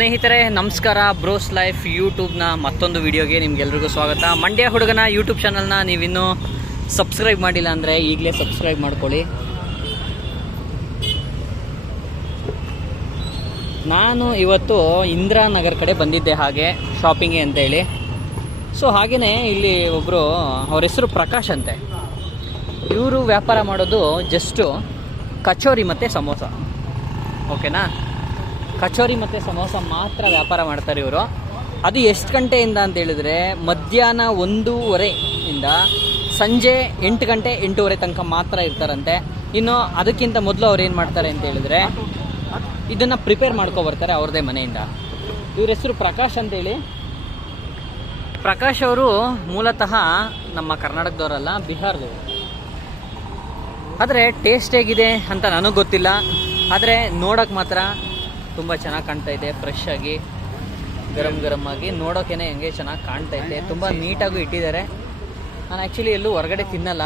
ಸ್ನೇಹಿತರೆ, ನಮಸ್ಕಾರ. Bros life ಯೂಟ್ಯೂಬ್ನ ಮತ್ತೊಂದು ವಿಡಿಯೋಗೆ ನಿಮ್ಗೆಲ್ರಿಗೂ ಸ್ವಾಗತ. ಮಂಡ್ಯ ಹುಡುಗನ ಯೂಟ್ಯೂಬ್ ಚಾನಲ್ನ ನೀವಿನ್ನೂ ಸಬ್ಸ್ಕ್ರೈಬ್ ಮಾಡಿಲ್ಲ ಅಂದರೆ ಈಗಲೇ ಸಬ್ಸ್ಕ್ರೈಬ್ ಮಾಡ್ಕೊಳ್ಳಿ. ನಾನು ಇವತ್ತು ಇಂದಿರಾನಗರ್ ಕಡೆ ಬಂದಿದ್ದೆ ಹಾಗೆ ಶಾಪಿಂಗ್ಗೆ ಅಂತೇಳಿ. ಸೊ ಹಾಗೆಯೇ ಇಲ್ಲಿ ಒಬ್ಬರು ಅವ್ರ ಹೆಸರು ಪ್ರಕಾಶ್ ಅಂತೆ. ಇವರು ವ್ಯಾಪಾರ ಮಾಡೋದು ಜಸ್ಟು ಕಚೋರಿ ಮತ್ತು ಸಮೋಸ. ಓಕೆನಾ ಕಚೋರಿ ಮತ್ತು ಸಮೋಸ ಮಾತ್ರ ವ್ಯಾಪಾರ ಮಾಡ್ತಾರೆ ಇವರು. ಅದು ಎಷ್ಟು ಗಂಟೆಯಿಂದ ಅಂತ ಹೇಳಿದ್ರೆ ಮಧ್ಯಾಹ್ನ ಒಂದೂವರೆಯಿಂದ ಸಂಜೆ ಎಂಟು ಗಂಟೆ ಎಂಟೂವರೆ ತನಕ ಮಾತ್ರ ಇರ್ತಾರಂತೆ. ಇನ್ನು ಅದಕ್ಕಿಂತ ಮೊದಲು ಅವ್ರು ಏನು ಮಾಡ್ತಾರೆ ಅಂತ ಹೇಳಿದ್ರೆ ಇದನ್ನು ಪ್ರಿಪೇರ್ ಬರ್ತಾರೆ ಅವ್ರದೇ ಮನೆಯಿಂದ. ಇವ್ರ ಹೆಸರು ಪ್ರಕಾಶ್ ಅಂತೇಳಿ ಪ್ರಕಾಶ್ ಅವರು ಮೂಲತಃ ನಮ್ಮ ಕರ್ನಾಟಕದವರಲ್ಲ, ಬಿಹಾರದವರು. ಆದರೆ ಟೇಸ್ಟ್ ಹೇಗಿದೆ ಅಂತ ನನಗೆ ಗೊತ್ತಿಲ್ಲ. ಆದರೆ ನೋಡೋಕೆ ಮಾತ್ರ ತುಂಬ ಚೆನ್ನಾಗಿ ಕಾಣ್ತಾ ಇದೆ ಫ್ರೆಶ್ ಆಗಿ, ಗರಂ ಗರಂ ಆಗಿ. ನೋಡೋಕೇನೆ ಹೆಂಗೆ ಚೆನ್ನಾಗಿ ಕಾಣ್ತಾ ಇದೆ. ತುಂಬ ನೀಟಾಗೂ ಇಟ್ಟಿದ್ದಾರೆ. ನಾನು ಆ್ಯಕ್ಚುಲಿ ಎಲ್ಲೂ ಹೊರಗಡೆ ತಿನ್ನಲ್ಲ.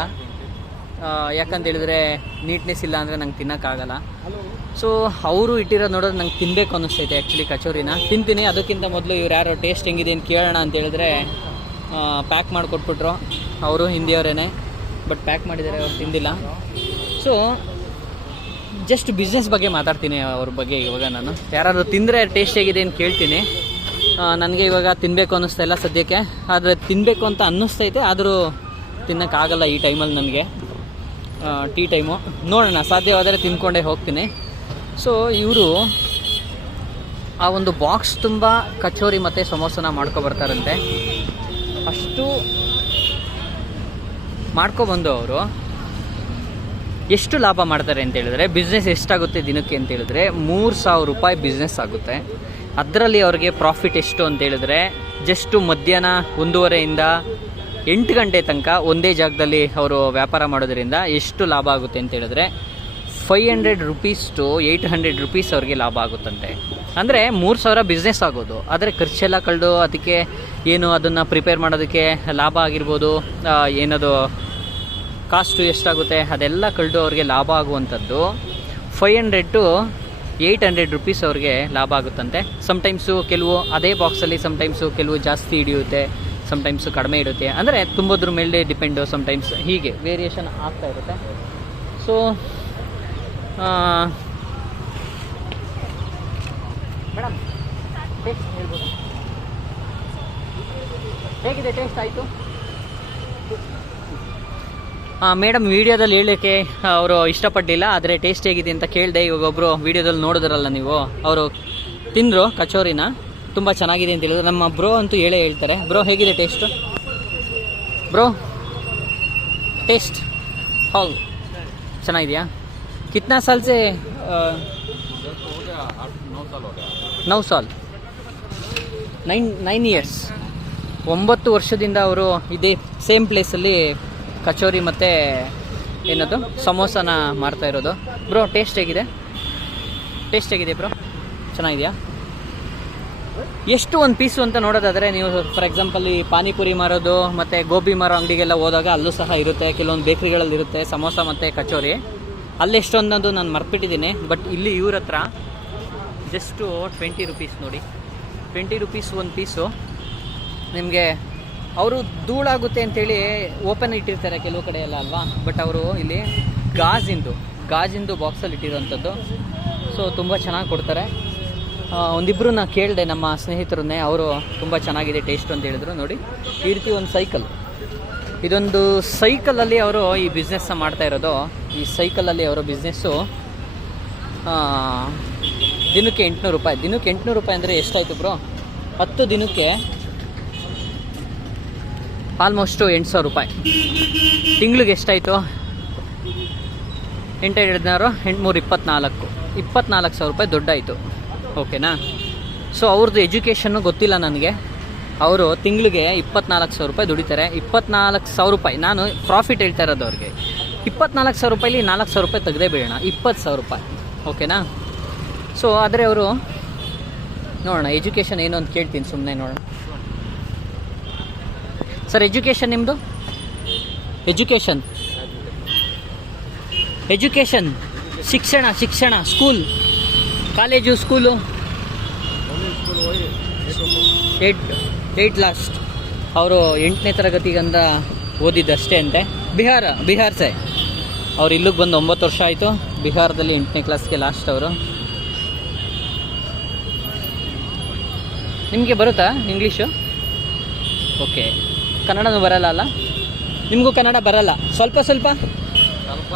ಯಾಕಂತ ಹೇಳಿದ್ರೆ ನೀಟ್ನೆಸ್ ಇಲ್ಲ ಅಂದರೆ ನಂಗೆ ತಿನ್ನೋಕ್ಕಾಗಲ್ಲ. ಸೊ ಅವರು ಇಟ್ಟಿರೋದು ನೋಡೋದು ನಂಗೆ ತಿನ್ನಬೇಕು ಅನ್ನಿಸ್ತೈತೆ ಆ್ಯಕ್ಚುಲಿ ಕಚೋರಿನ. ತಿಂತೀನಿ, ಅದಕ್ಕಿಂತ ಮೊದಲು ಇವ್ರು ಯಾರೋ ಟೇಸ್ಟ್ ಹೆಂಗಿದೆ ಅಂತ ಕೇಳೋಣ ಅಂತ ಹೇಳಿದ್ರೆ ಪ್ಯಾಕ್ ಮಾಡಿಕೊಟ್ಬಿಟ್ರು. ಅವರು ಹಿಂದಿಯವರೇನೆ ಬಟ್ ಪ್ಯಾಕ್ ಮಾಡಿದ್ದಾರೆ, ಅವ್ರು ತಿಂದಿಲ್ಲ. ಸೊ ಜಸ್ಟ್ ಬಿಸ್ನೆಸ್ ಬಗ್ಗೆ ಮಾತಾಡ್ತೀನಿ ಅವ್ರ ಬಗ್ಗೆ ಇವಾಗ ನಾನು. ಯಾರಾದರೂ ತಿಂದರೆ ಟೇಸ್ಟ್ ಹೇಗಿದೆ ಅಂತ ಕೇಳ್ತೀನಿ. ನನಗೆ ಇವಾಗ ತಿನ್ನಬೇಕು ಅನ್ನಿಸ್ತಾ ಇಲ್ಲ ಸದ್ಯಕ್ಕೆ. ಆದರೆ ತಿನ್ನಬೇಕು ಅಂತ ಅನ್ನಿಸ್ತೈತೆ ಆದರೂ ತಿನ್ನೋಕ್ಕಾಗಲ್ಲ ಈ ಟೈಮಲ್ಲಿ ನನಗೆ. ಟೀ ಟೈಮು ನೋಡೋಣ, ಸಾಧ್ಯವಾದರೆ ತಿನ್ಕೊಂಡೇ ಹೋಗ್ತೀನಿ. ಸೊ ಇವರು ಆ ಒಂದು ಬಾಕ್ಸ್ ತುಂಬ ಕಚೋರಿ ಮತ್ತು ಸಮೋಸನ ಮಾಡ್ಕೊಬರ್ತಾರಂತೆ ಅಷ್ಟು ಮಾಡ್ಕೊಬಂದು ಅವರು. ಎಷ್ಟು ಲಾಭ ಮಾಡ್ತಾರೆ ಅಂತ ಹೇಳಿದ್ರೆ ಬಿಸ್ನೆಸ್ ಎಷ್ಟಾಗುತ್ತೆ ದಿನಕ್ಕೆ ಅಂತ ಹೇಳಿದ್ರೆ, ಮೂರು ಸಾವಿರ ರೂಪಾಯಿ ಬಿಸ್ನೆಸ್ ಆಗುತ್ತೆ. ಅದರಲ್ಲಿ ಅವ್ರಿಗೆ ಪ್ರಾಫಿಟ್ ಎಷ್ಟು ಅಂತ ಹೇಳಿದ್ರೆ ಜಸ್ಟು ಮಧ್ಯಾಹ್ನ ಒಂದೂವರೆಯಿಂದ ಎಂಟು ಗಂಟೆ ತನಕ ಒಂದೇ ಜಾಗದಲ್ಲಿ ಅವರು ವ್ಯಾಪಾರ ಮಾಡೋದ್ರಿಂದ ಎಷ್ಟು ಲಾಭ ಆಗುತ್ತೆ ಅಂತ ಹೇಳಿದ್ರೆ five hundred rupees to eight hundred rupees ಅವ್ರಿಗೆ ಲಾಭ ಆಗುತ್ತಂತೆ. ಅಂದರೆ ಮೂರು ಸಾವಿರ ಬಿಸ್ನೆಸ್ ಆಗೋದು. ಆದರೆ ಖರ್ಚೆಲ್ಲ ಕಳೆದು ಅದಕ್ಕೆ ಏನು ಅದನ್ನು ಪ್ರಿಪೇರ್ ಮಾಡೋದಕ್ಕೆ ಲಾಭ ಆಗಿರ್ಬೋದು ಏನದು ಕಾಸ್ಟು ಎಷ್ಟಾಗುತ್ತೆ, ಅದೆಲ್ಲ ಕಳೆದು ಅವ್ರಿಗೆ ಲಾಭ ಆಗುವಂಥದ್ದು. Five hundred to eight hundred rupees ಅವ್ರಿಗೆ ಲಾಭ ಆಗುತ್ತಂತೆ. ಸಮ್ಟೈಮ್ಸು ಕೆಲವು ಅದೇ ಬಾಕ್ಸಲ್ಲಿ ಸಮ್ಟೈಮ್ಸು ಕೆಲವು ಜಾಸ್ತಿ ಹಿಡಿಯುತ್ತೆ ಸಮ್ಟೈಮ್ಸು ಕಡಿಮೆ ಇಡುತ್ತೆ ಅಂದರೆ ತುಂಬೋದ್ರ ಮೇಲೆ ಡಿಪೆಂಡು ಸಮ್ಟೈಮ್ಸ್ ಹೀಗೆ ವೇರಿಯೇಷನ್ ಆಗ್ತಾ ಇರುತ್ತೆ. ಸೊ ಮೇಡಮ್ ಟೇಸ್ಟ್ ಹೇಗಿದೆ ಟೇಸ್ಟ್ ಆಯಿತು? ಮೇಡಮ್ ವಿಡಿಯೋದಲ್ಲಿ ಹೇಳಲಿಕ್ಕೆ ಅವರು ಇಷ್ಟಪಟ್ಟಿಲ್ಲ ಆದರೆ ಟೇಸ್ಟ್ ಹೇಗಿದೆ ಅಂತ ಕೇಳಿದೆ ಇವಾಗ ಒಬ್ಬರು ವಿಡಿಯೋದಲ್ಲಿ ನೋಡಿದ್ರಲ್ಲ ನೀವು, ಅವರು ತಿಂದರು ಕಚೋರಿನ, ತುಂಬ ಚೆನ್ನಾಗಿದೆ ಅಂತ ಹೇಳಿದ್ರು. ನಮ್ಮ ಬ್ರೋ ಅಂತೂ ಹೇಳೇ ಹೇಳ್ತಾರೆ. ಬ್ರೋ, ಹೇಗಿದೆ ಟೇಸ್ಟು ಬ್ರೋ ಟೇಸ್ಟ್ ಹೌದು ಚೆನ್ನಾಗಿದೆಯಾ? ಕಿತ್ನಾ ಸಾಲ್ಸೆ ನೌ ಸಾಲ್. ನೈನ್ ನೈನ್ ಇಯರ್ಸ್ ಒಂಬತ್ತು ವರ್ಷದಿಂದ ಅವರು ಇದೇ ಸೇಮ್ ಪ್ಲೇಸಲ್ಲಿ ಕಚೋರಿ ಮತ್ತು ಏನದು? ಸಮೋಸನ ಮಾಡ್ತಾ ಇರೋದು. ಬ್ರೋ ಟೇಸ್ಟ್ ಹೇಗಿದೆ? ಟೇಸ್ಟ್ ಹೇಗಿದೆ ಬ್ರೋ? ಚೆನ್ನಾಗಿದೆಯಾ? ಎಷ್ಟು ಒಂದು ಪೀಸು ಅಂತ ನೋಡೋದಾದರೆ, ನೀವು ಫಾರ್ ಎಕ್ಸಾಂಪಲ್ ಈ ಪಾನಿಪುರಿ ಮಾರೋದು, ಮತ್ತು ಗೋಬಿ ಮಾರೋ ಅಂಗಡಿಗೆಲ್ಲ ಹೋದಾಗ ಅಲ್ಲೂ ಸಹ ಇರುತ್ತೆ. ಕೆಲವೊಂದು ಬೇಕ್ರಿಗಳಲ್ಲಿ ಇರುತ್ತೆ ಸಮೋಸ ಮತ್ತು ಕಚೋರಿ. ಅಲ್ಲಿ ಎಷ್ಟೊಂದೊಂದು ನಾನು ಮರ್ತ್ಬಿಟ್ಟಿದ್ದೀನಿ ಬಟ್ ಇಲ್ಲಿ ಇವ್ರ ಹತ್ರ ಜಸ್ಟು ಟ್ವೆಂಟಿ ರುಪೀಸ್ ನೋಡಿ. ಟ್ವೆಂಟಿ ರುಪೀಸ್ ಒಂದು ಪೀಸು ನಿಮಗೆ ಅವರು ಧೂಳಾಗುತ್ತೆ ಅಂತೇಳಿ ಓಪನ್ ಇಟ್ಟಿರ್ತಾರೆ ಕೆಲವು ಕಡೆ ಎಲ್ಲ ಅಲ್ವಾ? ಬಟ್ ಅವರು ಇಲ್ಲಿ ಗಾಜಿಂದು ಗಾಜಿಂದು ಬಾಕ್ಸಲ್ಲಿ ಇಟ್ಟಿರೋವಂಥದ್ದು. ಸೊ ತುಂಬ ಚೆನ್ನಾಗಿ ಕೊಡ್ತಾರೆ. ಒಂದಿಬ್ಬರು ನಾ ಕೇಳಿದೆ ನಮ್ಮ ಸ್ನೇಹಿತರನ್ನೇ, ಅವರು ತುಂಬ ಚೆನ್ನಾಗಿದೆ ಟೇಸ್ಟ್ ಅಂತ ಹೇಳಿದ್ರು. ನೋಡಿ, ಈ ರೀತಿ ಒಂದು ಸೈಕಲ್ ಇದೊಂದು ಸೈಕಲಲ್ಲಿ ಅವರು ಈ ಬಿಸ್ನೆಸ್ನ ಮಾಡ್ತಾ ಇರೋದು. ಈ ಸೈಕಲಲ್ಲಿ ಅವರ ಬಿಸ್ನೆಸ್ಸು ದಿನಕ್ಕೆ ಎಂಟುನೂರು ರೂಪಾಯಿ. ದಿನಕ್ಕೆ ಎಂಟುನೂರು ರೂಪಾಯಿ ಅಂದರೆ ಎಷ್ಟಾಯಿತು ಬ್ರೋ ಹತ್ತು ದಿನಕ್ಕೆ ಆಲ್ಮೋಸ್ಟು ಎಂಟು ಸಾವಿರ ರೂಪಾಯಿ. ತಿಂಗ್ಳಿಗೆ ಎಷ್ಟಾಯಿತು? ಎಂಟು ಹದಿನಾರು ಎಂಟುಮೂರು ಇಪ್ಪತ್ನಾಲ್ಕು. ಇಪ್ಪತ್ನಾಲ್ಕು ಸಾವಿರ ರೂಪಾಯಿ ದೊಡ್ಡಾಯಿತು. ಓಕೆನಾ? ಸೊ ಅವ್ರದ್ದು ಎಜುಕೇಷನ್ನು ಗೊತ್ತಿಲ್ಲ ನನಗೆ. ಅವರು ತಿಂಗಳಿಗೆ ಇಪ್ಪತ್ನಾಲ್ಕು ಸಾವಿರ ರೂಪಾಯಿ ದುಡಿತಾರೆ. ಇಪ್ಪತ್ನಾಲ್ಕು ಸಾವಿರ ರೂಪಾಯಿ. ನಾನು ಪ್ರಾಫಿಟ್ ಹೇಳ್ತಾ ಇರೋದು ಅವ್ರಿಗೆ. ಇಪ್ಪತ್ನಾಲ್ಕು ಸಾವಿರ ರೂಪಾಯಿಲಿ ನಾಲ್ಕು ಸಾವಿರ ರೂಪಾಯಿ ತೆಗೆದೇ ಬಿಡೋಣ ಇಪ್ಪತ್ತು ಸಾವಿರ ರೂಪಾಯಿ. ಓಕೆನಾ? ಸೊ ಆದರೆ ಅವರು, ನೋಡೋಣ, ಎಜುಕೇಷನ್ ಏನು ಅಂತ ಕೇಳ್ತೀನಿ ಸುಮ್ಮನೆ ನೋಡೋಣ. ಸರ್ ಎಜುಕೇಷನ್ ನಿಮ್ಮದು ಎಜುಕೇಷನ್ ಎಜುಕೇಷನ್ ಶಿಕ್ಷಣ ಶಿಕ್ಷಣ school college school eight eight last ಅವರು ಎಂಟನೇ ತರಗತಿಗಂತ ಓದಿದ್ದಷ್ಟೇ ಅಂತೆ. ಬಿಹಾರ, ಬಿಹಾರ್ ಸೈ. ಅವ್ರು ಇಲ್ಲಿಗೆ ಬಂದು ಒಂಬತ್ತು ವರ್ಷ ಆಯಿತು. ಬಿಹಾರದಲ್ಲಿ ಎಂಟನೇ ಕ್ಲಾಸ್ಗೆ ಲಾಸ್ಟ್ ಅವರು. ನಿಮಗೆ ಬರುತ್ತಾ ಇಂಗ್ಲೀಷು ಓಕೆ ಕನ್ನಡನೂ ಬರಲ್ಲ ಅಲ್ಲ? ನಿಮಗೂ ಕನ್ನಡ ಬರಲ್ಲ? ಸ್ವಲ್ಪ ಸ್ವಲ್ಪ? ಸ್ವಲ್ಪ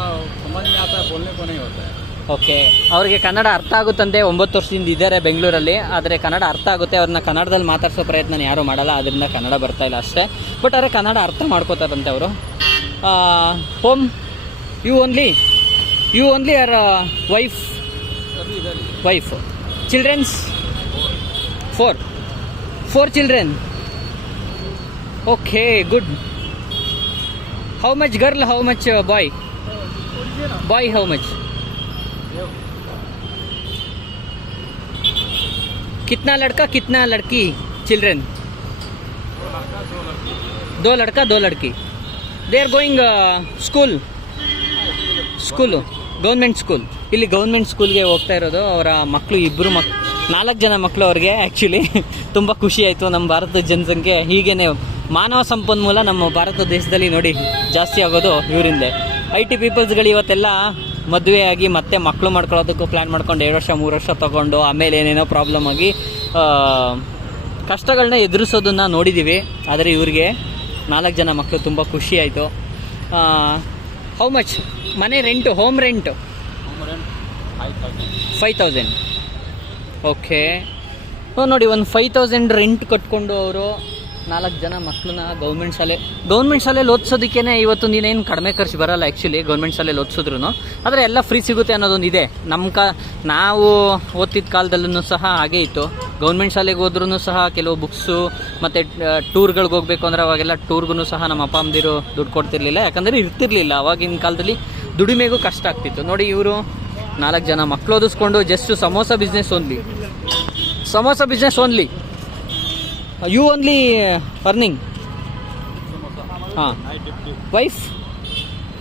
ಓಕೆ. ಅವರಿಗೆ ಕನ್ನಡ ಅರ್ಥ ಆಗುತ್ತಂತೆ. ಒಂಬತ್ತು ವರ್ಷದಿಂದ ಇದ್ದಾರೆ ಬೆಂಗಳೂರಲ್ಲಿ. ಆದರೆ ಕನ್ನಡ ಅರ್ಥ ಆಗುತ್ತೆ. ಅವ್ರನ್ನ ಕನ್ನಡದಲ್ಲಿ ಮಾತಾಡ್ಸೋ ಪ್ರಯತ್ನ ಯಾರೂ ಮಾಡಲ್ಲ. ಅದರಿಂದ ಕನ್ನಡ ಬರ್ತಾ ಇಲ್ಲ ಅಷ್ಟೇ. ಬಟ್ ಆದರೆ ಕನ್ನಡ ಅರ್ಥ ಮಾಡ್ಕೋತಾರಂತೆ ಅವರು. Home you only you only are wife wife childrens four four children okay good how much girl how much boy boy how much कितना लड़का कितना लड़की चिल्ड्रन दो लड़का दो लड़की they are going school school government school ಇಲ್ಲಿ government ಸ್ಕೂಲ್ಗೆ ಹೋಗ್ತಾ ಇರೋದು ಅವರ ಮಕ್ಕಳು ಇಬ್ಬರು ಮಕ್ ನಾಲ್ಕು ಜನ ಮಕ್ಕಳು ಅವ್ರಿಗೆ ಆ್ಯಕ್ಚುಲಿ ತುಂಬ ಖುಷಿ ಆಯಿತು ನಮ್ಮ ಭಾರತದ ಜನಸಂಖ್ಯೆ ಹೀಗೇನೆ ಮಾನವ ಸಂಪನ್ಮೂಲ ನಮ್ಮ ಭಾರತ ದೇಶದಲ್ಲಿ ನೋಡಿ ಜಾಸ್ತಿ ಆಗೋದು ಇವರಿಂದೆ. ಐ ಟಿ ಪೀಪಲ್ಸ್ಗಳು ಇವತ್ತೆಲ್ಲ ಮದುವೆಯಾಗಿ ಮತ್ತೆ ಮಕ್ಕಳು ಮಾಡ್ಕೊಳ್ಳೋದಕ್ಕೂ ಪ್ಲ್ಯಾನ್ ಮಾಡ್ಕೊಂಡು ಎರಡು ವರ್ಷ, ಮೂರು ವರ್ಷ ತೊಗೊಂಡು ಆಮೇಲೆ ಏನೇನೋ ಪ್ರಾಬ್ಲಮ್ ಆಗಿ ಕಷ್ಟಗಳನ್ನ ಎದುರಿಸೋದನ್ನು ನೋಡಿದ್ದೀವಿ ಆದರೆ ಇವ್ರಿಗೆ ನಾಲ್ಕು ಜನ ಮಕ್ಕಳು ತುಂಬ ಖುಷಿ ಆಯಿತು. ಹೌ ಮಚ್ ಮನೆ rent home rent five thousand okay ನೋಡಿ, ಒಂದು ಫೈವ್ ತೌಸಂಡ್ ರೆಂಟ್ ಕಟ್ಕೊಂಡು ಅವರು ನಾಲ್ಕು ಜನ ಮಕ್ಕಳನ್ನ ಗೌರ್ಮೆಂಟ್ ಶಾಲೆ, ಗೌರ್ಮೆಂಟ್ ಶಾಲೆಯಲ್ಲಿ ಓದಿಸೋದಕ್ಕೇನೆ ಇವತ್ತು ನೀನೇನು ಕಡಿಮೆ ಖರ್ಚು ಬರಲ್ಲ ಆ್ಯಕ್ಚುಲಿ ಗೌರ್ಮೆಂಟ್ ಶಾಲೆಯಲ್ಲಿ ಓದಿಸಿದ್ರು ಆದರೆ ಎಲ್ಲ ಫ್ರೀ ಸಿಗುತ್ತೆ ಅನ್ನೋದೊಂದು ಇದೆ. ನಮ್ಮ ಕಾ, ನಾವು ಓದ್ತಿದ್ದ ಕಾಲದಲ್ಲೂ ಸಹ ಹಾಗೇ ಇತ್ತು. ಗೌರ್ಮೆಂಟ್ ಶಾಲೆಗೆ ಹೋದ್ರೂ ಸಹ ಕೆಲವು ಬುಕ್ಸು ಮತ್ತು ಟೂರ್ಗಳಿಗೆ ಹೋಗಬೇಕು ಅಂದರೆ ಅವಾಗೆಲ್ಲ ಟೂರ್ಗೂ ಸಹ ನಮ್ಮ ಅಪ್ಪ, ಅಮ್ಮದಿರು ದುಡ್ಡು ಕೊಡ್ತಿರ್ಲಿಲ್ಲ. ಯಾಕಂದರೆ ಇರ್ತಿರ್ಲಿಲ್ಲ. ಅವಾಗಿನ ಕಾಲದಲ್ಲಿ ದುಡಿಮೆಗೂ ಕಷ್ಟ ಆಗ್ತಿತ್ತು. ನೋಡಿ ಇವರು ನಾಲ್ಕು ಜನ ಮಕ್ಕಳು ಓದಿಸ್ಕೊಂಡು just samosa business only samosa business only you only earning हाँ नाइट ड्यूटी वाइफ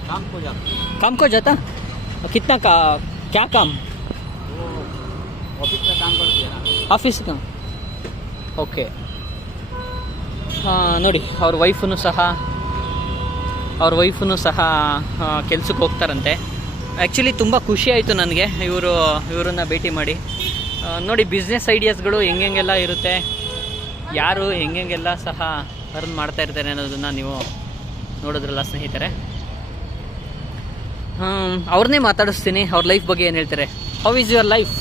शाम को जाते हैं काम को जाता कितना का क्या काम वो ऑफिस का काम करती है ना ಆಫೀಸ್ ಓಕೆ ನೋಡಿ ಅವ್ರ ವೈಫನು ಸಹ ಅವ್ರ ವೈಫನು ಸಹ ಕೆಲ್ಸಕ್ಕೆ ಹೋಗ್ತಾರಂತೆ ಆ್ಯಕ್ಚುಲಿ ತುಂಬ ಖುಷಿ ಆಯಿತು ನನಗೆ ಇವರು ಇವರನ್ನ ಭೇಟಿ ಮಾಡಿ ಆ, ನೋಡಿ ಬಿಸ್ನೆಸ್ ಐಡಿಯಾಸ್ಗಳು ಹೆಂಗೆಲ್ಲ ಇರುತ್ತೆ ಯಾರು ಹೆಂಗೆಲ್ಲ ಸಹ ಅರ್ನ್ ಮಾಡ್ತಾ ಇರ್ತಾರೆ ಅನ್ನೋದನ್ನ ನೀವು ನೋಡಿದ್ರಲ್ಲ ಸ್ನೇಹಿತರೆ. ಅವ್ರನ್ನೇ ಮಾತಾಡಿಸ್ತೀನಿ. ಅವ್ರ ಲೈಫ್ ಬಗ್ಗೆ ಏನು ಹೇಳ್ತಾರೆ? ಹೌ ಈಸ್ ಯುವರ್ ಲೈಫ್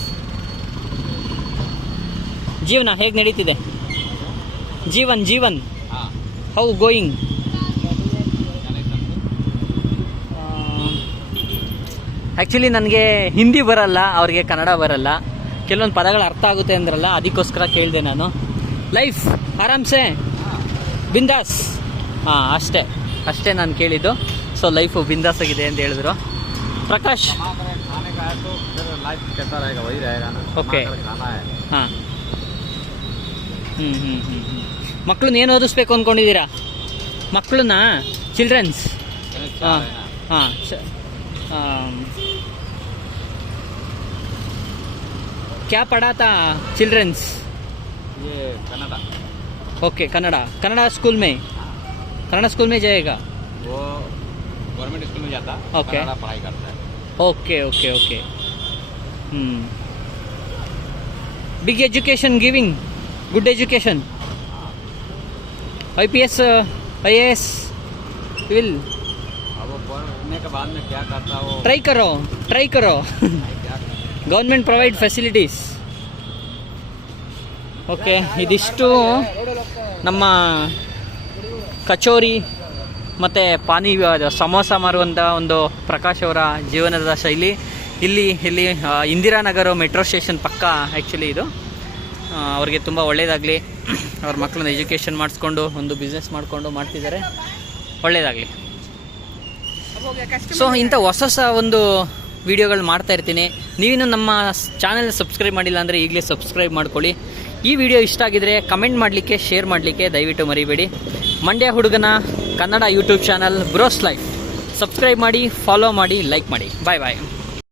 ಜೀವನ ಹೇಗೆ ನಡೀತಿದೆ? ಜೀವನ್ ಜೀವನ್. ಹೌ. ಗೋಯಿಂಗ್ ಆ್ಯಕ್ಚುಲಿ ನನಗೆ ಹಿಂದಿ ಬರಲ್ಲ ಅವರಿಗೆ ಕನ್ನಡ ಬರಲ್ಲ. ಕೆಲವೊಂದು ಪದಗಳು ಅರ್ಥ ಆಗುತ್ತೆ ಅಂದ್ರಲ್ಲ ಅದಕ್ಕೋಸ್ಕರ ಕೇಳಿದೆ ನಾನು. ಲೈಫ್ ಆರಾಮ್ಸೆ? ಬಿಂದಾಸ್. ಹಾಂ, ಅಷ್ಟೇ. ಅಷ್ಟೇ ನಾನು ಕೇಳಿದ್ದು. ಸೊ ಲೈಫು ಬಿಂದಾಸ್ ಆಗಿದೆ ಅಂತ ಹೇಳಿದ್ರು. ಪ್ರಕಾಶ್? ಓಕೆ ಹಾಂ. ಹ್ಞೂ ಹ್ಞೂ ಹ್ಞೂ ಹ್ಞೂ ಮಕ್ಕಳನ್ನ ಏನು ಓದಿಸ್ಬೇಕು ಅಂದ್ಕೊಂಡಿದ್ದೀರಾ ಮಕ್ಕಳನ್ನ ಚಿಲ್ಡ್ರನ್ಸ್ ಹಾಂ ಹಾಂ ಕ್ಯಾ ಪಡಾತಾ? ಚಿಲ್ಡ್ರನ್ಸ್ ये Canada. Okay Canada. Canada school में? हाँ। कनाडा स्कूल में जाएगा? वो गवर्नमेंट स्कूल में जाता है ओके पढ़ाई करता है। Okay okay okay. Big education giving good education I P S I S will अब पढ़ने के बाद में क्या करता वो? ट्राई करो ट्राई करो। गवर्नमेंट प्रोवाइड फैसिलिटीज़ ಓಕೆ, ಇದಿಷ್ಟು ನಮ್ಮ ಕಚೋರಿ ಮತ್ತು ಪಾನಿ ಸಮೋಸ ಮಾರುವಂಥ ಒಂದು ಪ್ರಕಾಶ್ ಅವರ ಜೀವನದ ಶೈಲಿ. ಇಲ್ಲಿ ಇಲ್ಲಿ ಇಂದಿರಾನಗರ ಮೆಟ್ರೋ ಸ್ಟೇಷನ್ ಪಕ್ಕ ಆ್ಯಕ್ಚುಲಿ ಇದು. ಅವ್ರಿಗೆ ತುಂಬ ಒಳ್ಳೆಯದಾಗಲಿ ಅವ್ರ ಮಕ್ಕಳನ್ನ ಎಜುಕೇಷನ್ ಮಾಡಿಸ್ಕೊಂಡು, ಒಂದು ಬಿಸ್ನೆಸ್ ಮಾಡಿಕೊಂಡು ಮಾಡ್ತಿದ್ದಾರೆ. ಒಳ್ಳೆಯದಾಗಲಿ ಸೊ ಇಂಥ ಹೊಸ ಹೊಸ ಒಂದು ವಿಡಿಯೋಗಳು ಮಾಡ್ತಾ ಇರ್ತೀನಿ. ನೀವಿನ್ನೂ ನಮ್ಮ ಚಾನಲ್ ಸಬ್ಸ್ಕ್ರೈಬ್ ಮಾಡಿಲ್ಲ ಅಂದರೆ ಈಗಲೇ ಸಬ್ಸ್ಕ್ರೈಬ್ ಮಾಡ್ಕೊಳ್ಳಿ. ಈ ವಿಡಿಯೋ ಇಷ್ಟ ಆಗಿದ್ರೆ ಕಮೆಂಟ್ ಮಾಡಲಿಕ್ಕೆ, ಶೇರ್ ಮಾಡಲಿಕ್ಕೆ ದಯವಿಟ್ಟು ಮರಿಬೇಡಿ. ಮಂಡ್ಯ ಹುಡುಗನ Kannada YouTube channel bros life. Subscribe ಮಾಡಿ ಫಾಲೋ ಮಾಡಿ ಲೈಕ್ ಮಾಡಿ. Bye bye